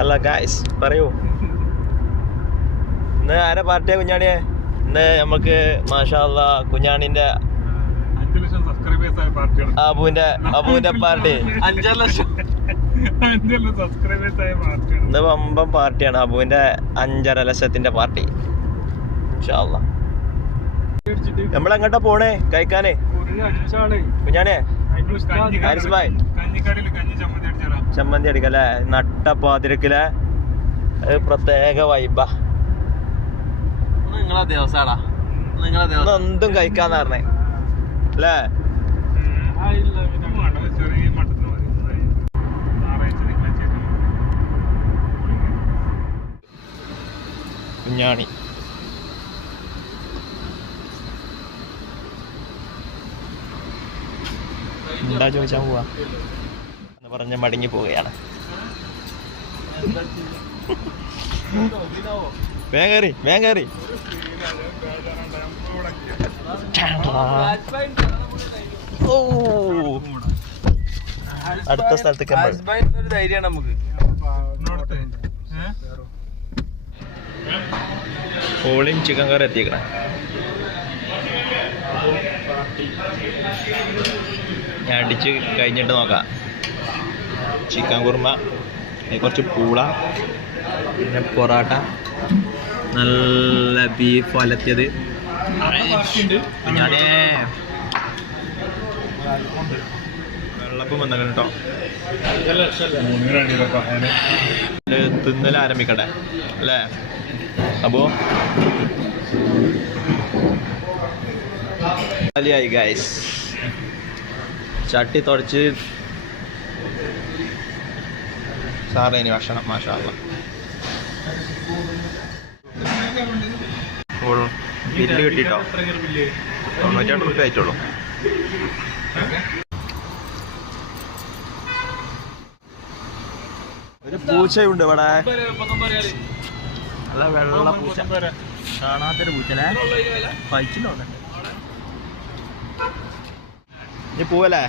അല്ല ഗായ്സ് പറയൂ, ഇന്ന് ആരെ പാർട്ടിയാ കുഞ്ഞാണിയെ? ഇന്ന് നമുക്ക് മാഷാ അല്ലാ കുഞ്ഞാണിന്റെ അബുവിന്റെ പാർട്ടി 5 ലക്ഷം ഇന്ന് വമ്പൻ പാർട്ടിയാണ്. അബുവിന്റെ 5.5 ലക്ഷത്തിന്റെ പാർട്ടി. മാഷാ അല്ലാ. നമ്മളെങ്ങോട്ടാ പോണേ കഴിക്കാനേ കുഞ്ഞാണിയെ? ഹാരിസ് ഭായ് ചമ്മന്തി അടിക്കല്ലേ? നട്ടപ്പാതിരക്കിലെ പ്രത്യേക വൈബാ. എന്തും കഴിക്കാന്ന് പറഞ്ഞേ അല്ലേ? കുഞ്ഞാണി എന്താ ചോദിച്ചാൽ പോവാ എന്ന് പറഞ്ഞ് മടങ്ങി പോവുകയാണ്. വേഗേറി ഓ അടുത്ത സ്ഥലത്തേക്ക് ധൈര്യമാണ് നമുക്ക്. ഓളിയും ചിക്കൻ കറി എത്തിക്കണേ. ഞാൻ അടിച്ച് കഴിഞ്ഞിട്ട് നോക്കാം. ചിക്കൻ കുറുമ, കുറച്ച് പൂള, പിന്നെ പൊറോട്ട, നല്ല ബീഫ് വലത്തിയത്. ഞാനേ വെള്ളപ്പം വന്നേക്കണം കേട്ടോ. തിന്നൽ ആരംഭിക്കട്ടെ അല്ലേ? അപ്പോ ായി ഗൈസ്, ചട്ടി തുടച്ച് സാറേനി ഭക്ഷണം. മാഷാ അല്ലാ. ബില്ല് കിട്ടിട്ടോ, 92 റുപ്യ ആയിട്ടുള്ളൂ. ഒരു പൂച്ചയുണ്ട് ഇവിടെ, നല്ല വെള്ള പൂച്ച, കാണാത്തൊരു പൂച്ചനെ കഴിച്ചിട്ടുണ്ടോ? ഇനി പോവല്ലേ?